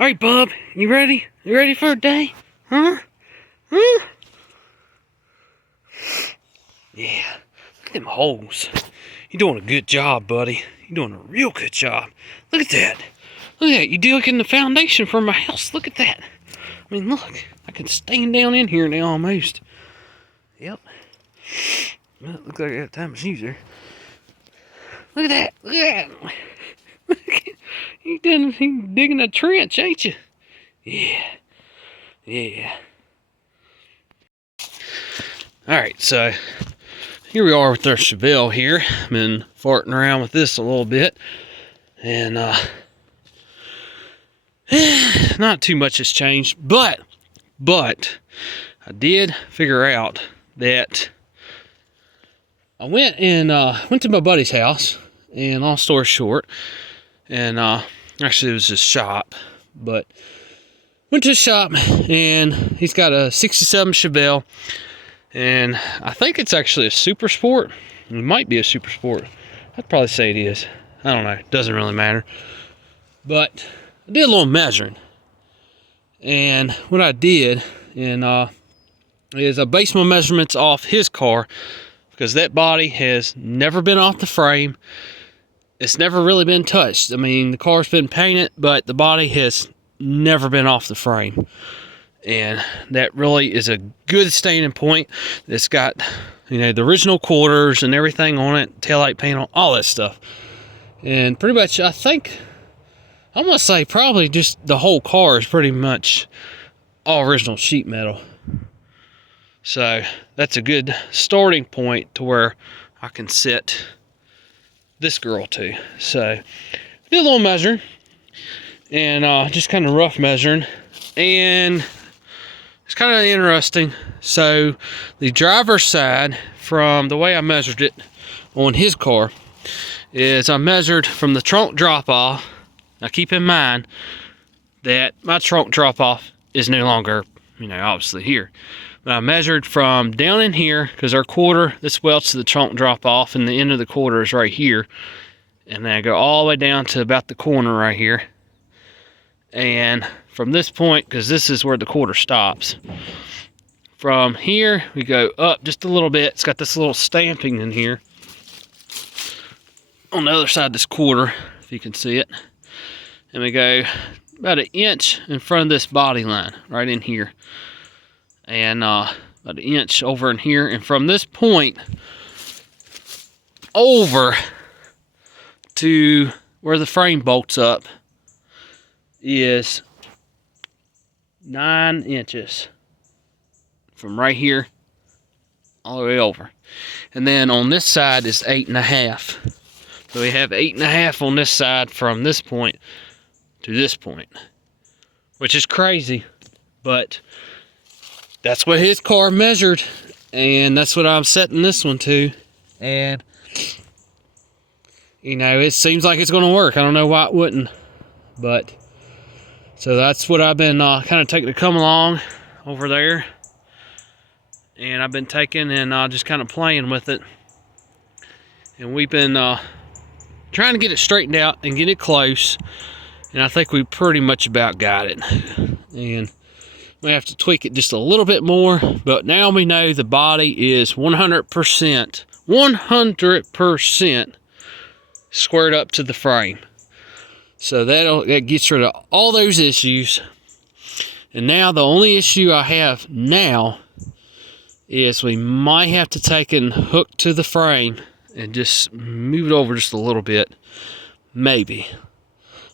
All right, bub, you ready? You ready for a day? Huh? Huh? Yeah, look at them holes. You're doing a good job, buddy. You're doing a real good job. Look at that. Look at that. You're digging the foundation for my house. Look at that. I mean, look. I can stand down in here now almost. Yep. Well, it looks like I got time machines there. Look at that. Look at that. You digging a trench, ain't you? Yeah. Yeah. Alright, so here we are with our Chevelle here. Been farting around with this a little bit. And not too much has changed. But I did figure out that I went to my buddy's house, and long story short, and actually it was his shop, but went to his shop, and he's got a 67 Chevelle, and I think it's actually a Super Sport. It might be a Super Sport. I'd probably say it is. I don't know. It doesn't really matter. But I did a little measuring, and what I did is I based my measurements off his car, because that body has never been off the frame. It's never really been touched. I mean, the car's been painted, but the body has never been off the frame. And that really is a good standing point. It's got, the original quarters and everything on it, taillight panel, all that stuff. And pretty much, I think, I'm going to say probably just the whole car is pretty much all original sheet metal. So that's a good starting point to where I can set this girl to. So I did a little measuring, and just kind of rough measuring, and it's kind of interesting. So the driver's side, from the way I measured it on his car, is I measured from the trunk drop off. Now keep in mind that my trunk drop off is no longer, obviously here. But I measured from down in here, because our quarter, this welts to the trunk drop off, and the end of the quarter is right here. And then I go all the way down to about the corner right here. And from this point, because this is where the quarter stops, from here we go up just a little bit. It's got this little stamping in here on the other side of this quarter, if you can see it. And we go about an inch in front of this body line, right in here. And about an inch over in here. And from this point over to where the frame bolts up is 9 inches. From right here all the way over. And then on this side is 8.5. So we have 8.5 on this side from this point to this point, which is crazy, but that's what his car measured, and that's what I'm setting this one to. And it seems like it's going to work. I don't know why it wouldn't, but so that's what I've been kind of taking to come along over there, and I've been taking and just kind of playing with it, and we've been trying to get it straightened out and get it close. And I think we pretty much about got it. And we have to tweak it just a little bit more. But now we know the body is 100% squared up to the frame. So that gets rid of all those issues. And now the only issue I have now is we might have to take and hook to the frame and just move it over just a little bit. Maybe.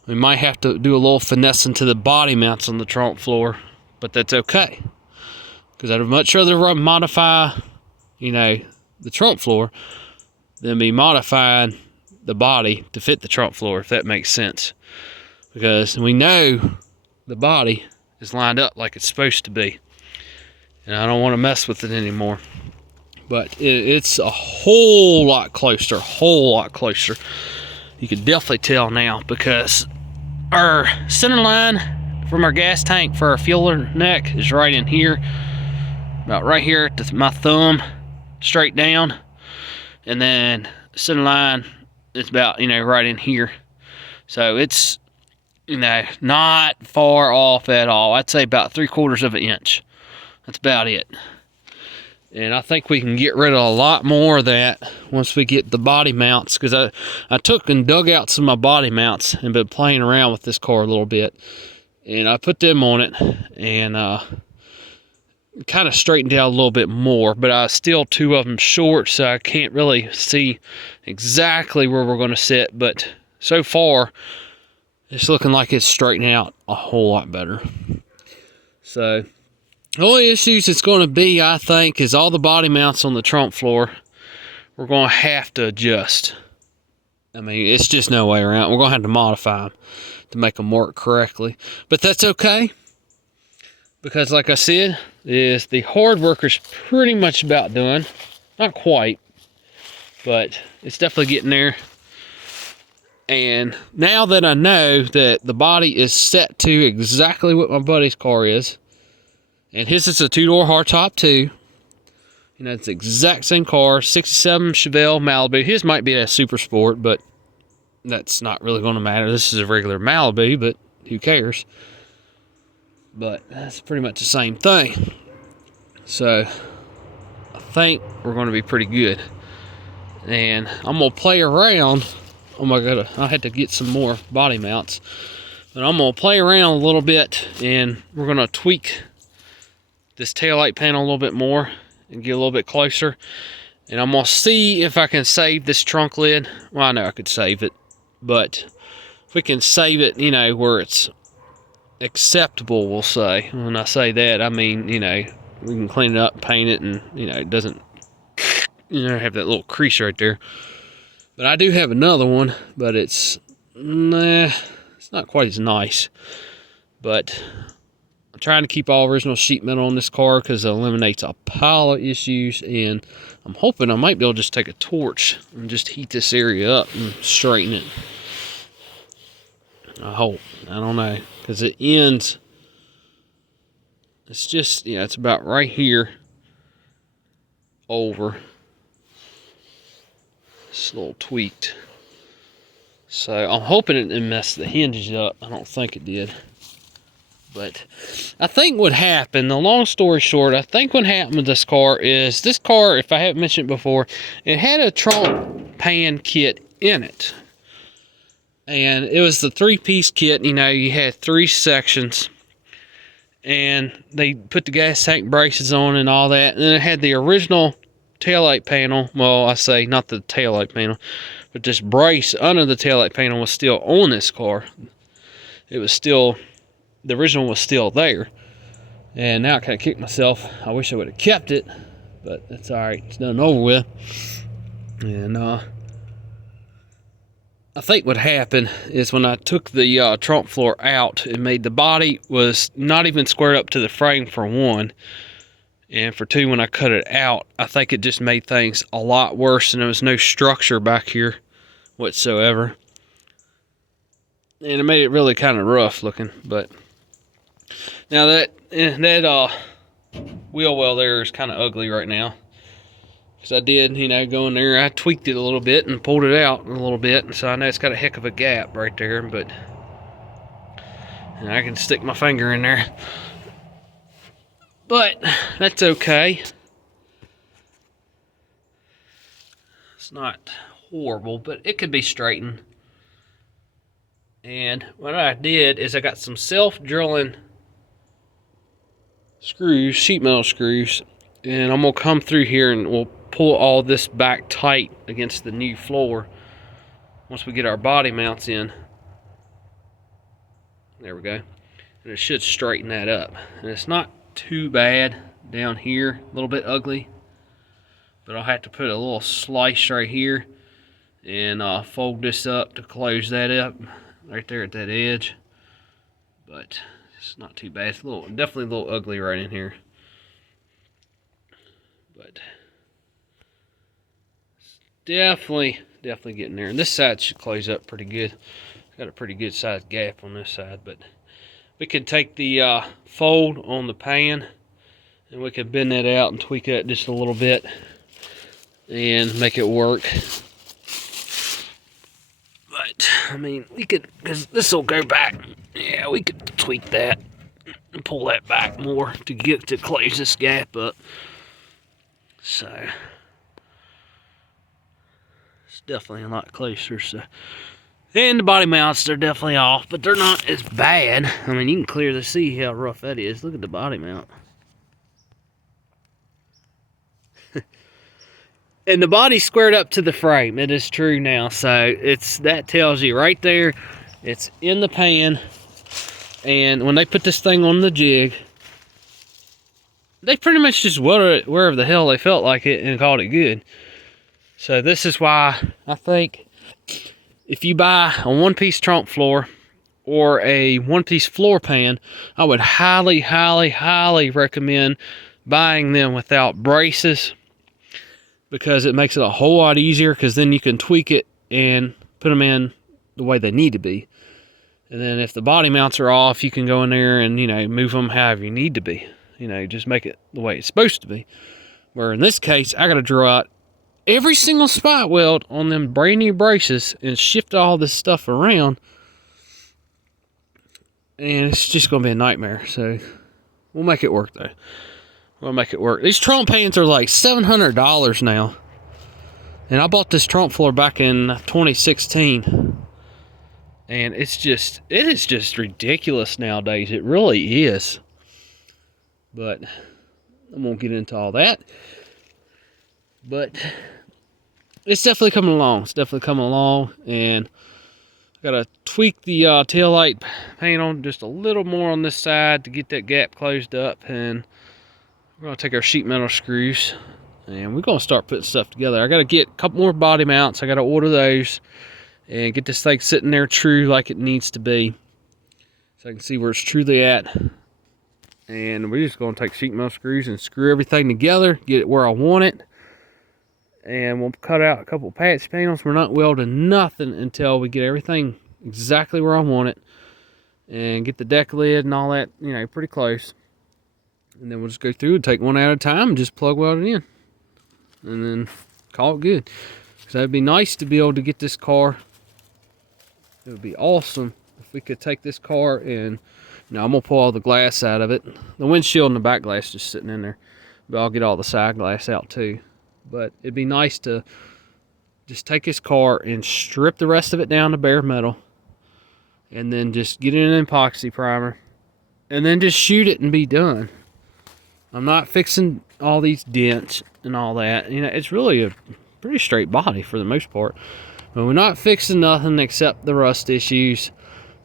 We might have to do a little finessing to the body mounts on the trunk floor, but that's okay. Because I'd much rather modify, the trunk floor than be modifying the body to fit the trunk floor, if that makes sense. Because we know the body is lined up like it's supposed to be. And I don't want to mess with it anymore. But it's a whole lot closer, You can definitely tell now, because our center line from our gas tank for our fueler neck is right in here, about right here to my thumb, straight down. And then center line is about right in here. So it's You know, not far off at all. I'd say about 3/4 of an inch. That's about it. And I think we can get rid of a lot more of that once we get the body mounts, because I took and dug out some of my body mounts and been playing around with this car a little bit. And I put them on it and kind of straightened out a little bit more, but I still 2 of them short, so I can't really see exactly where we're going to sit. But so far, it's looking like it's straightening out a whole lot better. So the only issues it's going to be, I think, is all the body mounts on the trunk floor. We're going to have to adjust. I mean, it's just no way around. We're going to have to modify them to make them work correctly. But that's okay, because like I said, the hard work is pretty much about done. Not quite, but it's definitely getting there. And now that I know that the body is set to exactly what my buddy's car is, and his is a 2-door hardtop too. You know, it's the exact same car, 67 Chevelle Malibu. His might be a super sport, but that's not really going to matter. This is a regular Malibu, but who cares? But that's pretty much the same thing. So I think we're going to be pretty good. And I'm going to play around. Oh my god, I had to get some more body mounts. But I'm going to play around a little bit, and we're going to tweak this taillight panel a little bit more and get a little bit closer. And I'm going to see if I can save this trunk lid. Well, I know I could save it, but if we can save it, you know, where it's acceptable, we'll say. When I say that, I mean, you know, we can clean it up, paint it, and, you know, it doesn't, you know, have that little crease right there. But I do have another one, but it's not quite as nice. But I'm trying to keep all original sheet metal on this car because it eliminates a pile of issues, and I'm hoping I might be able to just take a torch and just heat this area up and straighten it. I hope. I don't know, because it ends, it's just, yeah, it's about right here over. It's a little tweaked. So I'm hoping it didn't mess the hinges up. I don't think it did. But I think what happened, the long story short, I think what happened with this car is, this car, if I haven't mentioned it before, it had a trunk pan kit in it. And it was the 3-piece kit. You know, you had 3 sections. And they put the gas tank braces on and all that. And then it had the original taillight panel. Well, I say not the taillight panel, but this brace under the taillight panel was still on this car. It was still, the original was still there. And now I kind of kicked myself. I wish I would have kept it, but that's all right. It's done and over with. And I think what happened is when I took the trunk floor out, it made the body was not even squared up to the frame, for one. And for two, when I cut it out, I think it just made things a lot worse, and there was no structure back here whatsoever. And it made it really kind of rough looking. But now that wheel well there is kind of ugly right now. Because I did, you know, go in there, I tweaked it a little bit and pulled it out a little bit. And so I know it's got a heck of a gap right there, but and I can stick my finger in there. But that's okay. It's not horrible, but it could be straightened. And what I did is I got some self-drilling screws, sheet metal screws, and I'm going to come through here and we'll pull all this back tight against the new floor once we get our body mounts in. There we go. And it should straighten that up. And it's not too bad down here, a little bit ugly, but I'll have to put a little slice right here and fold this up to close that up right there at that edge. But it's not too bad. It's a little, definitely a little ugly right in here, but it's definitely getting there. And this side should close up pretty good. It's got a pretty good sized gap on this side, but we can take the fold on the pan and we can bend that out and tweak that just a little bit and make it work. But I mean, we could, because this will go back Yeah, we could tweak that and pull that back more to get to close this gap up. So it's definitely a lot closer. So, and the body mounts, they're definitely off, but they're not as bad. I mean, you can clearly see how rough that is. Look at the body mount. And the body's squared up to the frame. It is true now. So that tells you right there, it's in the pan. And when they put this thing on the jig, they pretty much just welded it wherever the hell they felt like it and called it good. So this is why I think if you buy a one-piece trunk floor or a one-piece floor pan, I would highly, highly, highly recommend buying them without braces, because it makes it a whole lot easier, because then you can tweak it and put them in the way they need to be. And then if the body mounts are off, you can go in there and, you know, move them however you need to be. You know, just make it the way it's supposed to be. Where in this case, I got to draw out every single spot weld on them brand new braces and shift all this stuff around. And it's just going to be a nightmare. So we'll make it work though. We'll make it work. These trunk pans are like $700 now. And I bought this trunk floor back in 2016. And it is just ridiculous nowadays. It really is. But I won't get into all that. But it's definitely coming along. It's definitely coming along. And I gotta tweak the taillight paint on just a little more on this side to get that gap closed up. And we're gonna take our sheet metal screws and we're gonna start putting stuff together. I gotta get a couple more body mounts. I gotta order those and get this thing sitting there true like it needs to be, so I can see where it's truly at. And we're just going to take sheet metal screws and screw everything together, get it where I want it, and we'll cut out a couple patch panels. We're not welding nothing until we get everything exactly where I want it, and get the deck lid and all that, you know, pretty close. And then we'll just go through and take one at a time and just plug weld it in, and then call it good. So it'd be nice to be able to get this car. It would be awesome if we could take this car and, now I'm gonna pull all the glass out of it. The windshield and the back glass just sitting in there, but I'll get all the side glass out too. But it'd be nice to just take this car and strip the rest of it down to bare metal, and then just get in an epoxy primer, and then just shoot it and be done. I'm not fixing all these dents and all that. You know, it's really a pretty straight body for the most part. But we're not fixing nothing except the rust issues,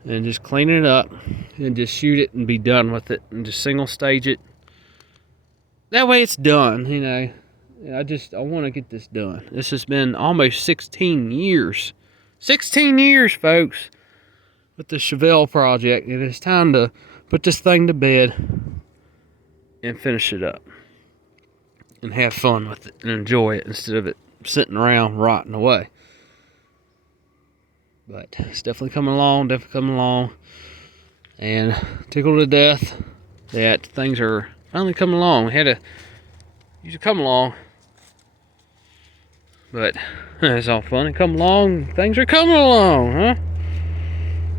and just cleaning it up and just shoot it and be done with it, and just single stage it. That way it's done, you know. I want to get this done. This has been almost 16 years. 16 years, folks, with the Chevelle project. And it's time to put this thing to bed and finish it up and have fun with it and enjoy it instead of it sitting around rotting away. But it's definitely coming along, and tickled to death that things are finally coming along. We had to usually come along, but it's all fun and come along. Things are coming along, huh?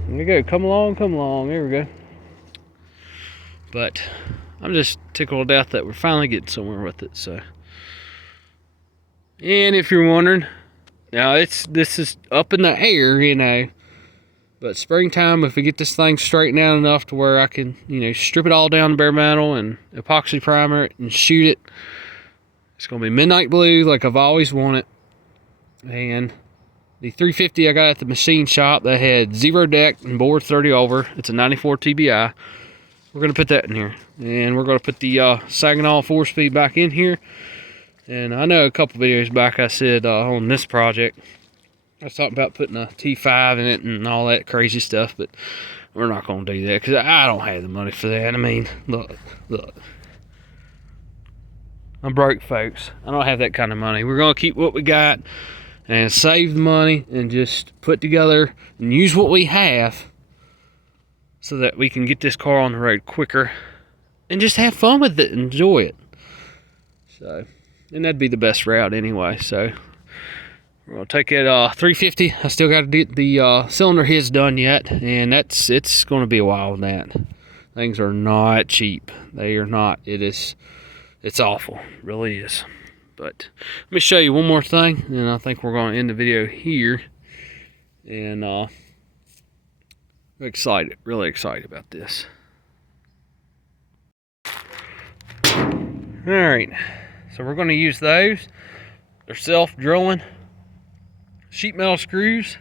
There we go, come along, there we go. But I'm just tickled to death that we're finally getting somewhere with it. So, and if you're wondering, now this is up in the air, you know, but springtime, if we get this thing straightened out enough to where I can, you know, strip it all down to bare metal and epoxy primer it and shoot it, it's gonna be midnight blue like I've always wanted. And the 350 I got at the machine shop that had 0 deck and bore 30 over, it's a 94 TBI. We're gonna put that in here, and we're gonna put the Saginaw 4-speed back in here. And I know a couple videos back I said on this project, I was talking about putting a T5 in it and all that crazy stuff, but we're not going to do that because I don't have the money for that. I mean, look. I'm broke, folks. I don't have that kind of money. We're going to keep what we got and save the money and just put together and use what we have so that we can get this car on the road quicker and just have fun with it and enjoy it. So, and that'd be the best route anyway. So We're gonna take it 350. I still got to get the cylinder heads done yet, and it's gonna be a while with that. Things are not cheap. They are not. It's awful. It really is. But let me show you one more thing, and I think we're gonna end the video here. And I'm excited, really excited about this. All right, so we're gonna use those. They're self-drilling sheet metal screws,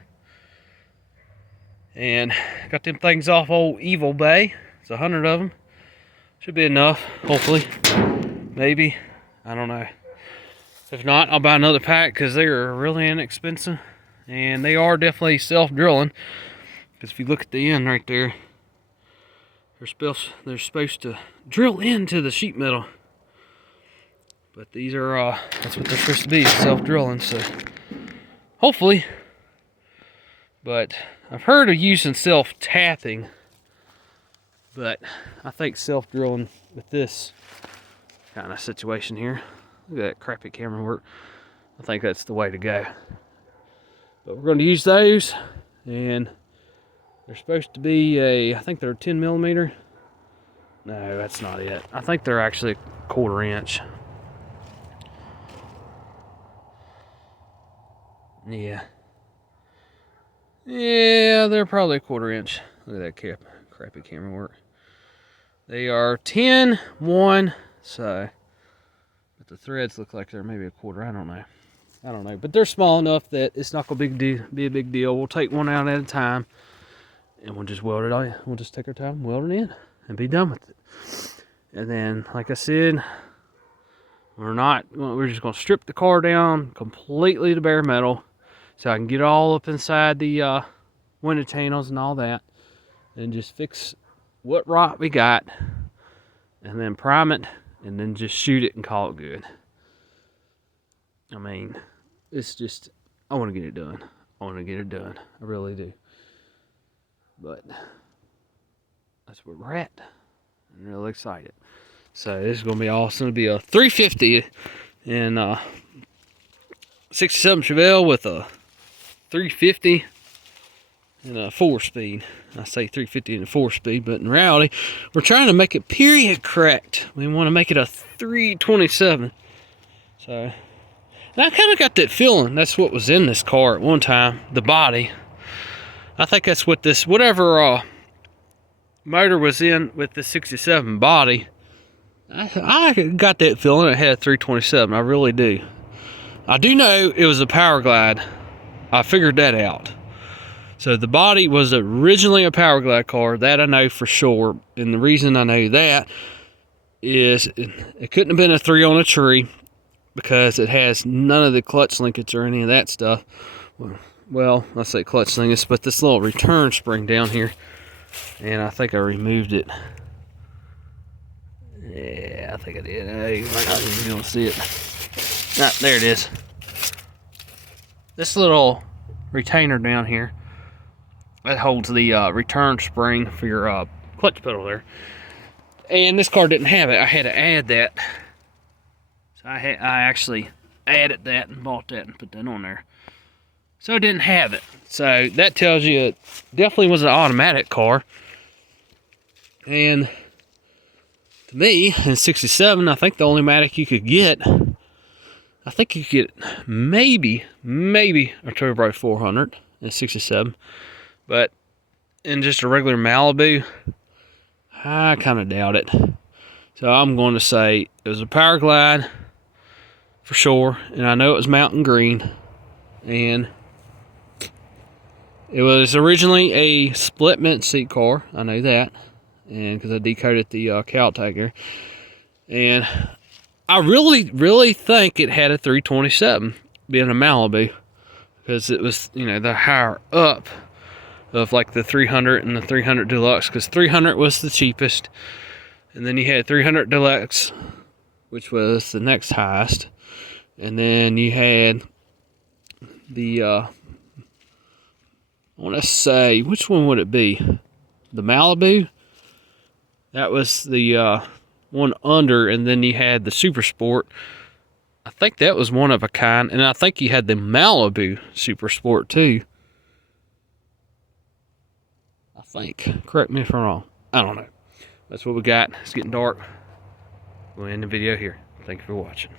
and got them things off old Evil Bay. It's 100 of them. Should be enough, hopefully. Maybe, I don't know. If not, I'll buy another pack because they are really inexpensive, and they are definitely self-drilling. Because if you look at the end right there, they're supposed to drill into the sheet metal. But these are, that's what they're supposed to be, self-drilling, so hopefully. But I've heard of using self-tapping, but I think self-drilling with this kind of situation here, look at that crappy camera work, I think that's the way to go. But we're going to use those, and they're supposed to be I think they're 10 millimeter. No, that's not it. I think they're actually a 1/4 inch. Yeah, they're probably a 1/4 inch. Look at that crappy camera work. They are 10-1, so, but the threads look like they're maybe a 1/4. I don't know, but they're small enough that it's not gonna be a big deal. We'll take one out at a time, and we'll just weld it on. We'll just take our time, weld it in, and be done with it. And then, like I said, we're just gonna strip the car down completely to bare metal, so I can get all up inside the window channels and all that, and just fix what rot we got, and then prime it, and then just shoot it and call it good. I mean, it's just, I want to get it done. I really do. But that's where we're at. I'm really excited. So this is going to be awesome. It'll be a 350 and 67 Chevelle with a 350 and a 4-speed. I say 350 and a 4-speed, but in reality, we're trying to make it period correct. We want to make it a 327. So, and I kind of got that feeling that's what was in this car at one time, the body. I think that's what this, whatever motor was in with the 67 body, I got that feeling it had a 327. I really do. I do know it was a Power Glide. I figured that out. So the body was originally a Power Glide car, that I know for sure. And the reason I know that is it couldn't have been a 3 on a tree, because it has none of the clutch linkage or any of that stuff. Well, I say clutch linkage, but this little return spring down here, and I think I removed it. Yeah, I think I did. You might not even be able to see it. Ah, there it is. This little retainer down here, that holds the return spring for your clutch pedal there. And this car didn't have it. I had to add that. So I actually added that and bought that and put that on there. So it didn't have it. So that tells you it definitely was an automatic car. And to me, in 67, I think the only matic you could get, I think you could get maybe a Turbo 400 in 67. But in just a regular Malibu, I kind of doubt it. So I'm going to say it was a Power Glide for sure. And I know it was Mountain Green. And it was originally a split mint seat car. I know that. And because I decoded the cowl tag here. And I really think it had a 327, being a Malibu. Because it was, you know, the higher up of like the 300 and the 300 Deluxe. Because 300 was the cheapest. And then you had 300 Deluxe, which was the next highest. And then you had the, I want to say, which one would it be? The Malibu? That was the one under, and then you had the Super Sport, I think that was one of a kind, and I think you had the Malibu Super Sport too. I think. Correct me if I'm wrong. I don't know. That's what we got. It's getting dark. We'll end the video here. Thank you for watching.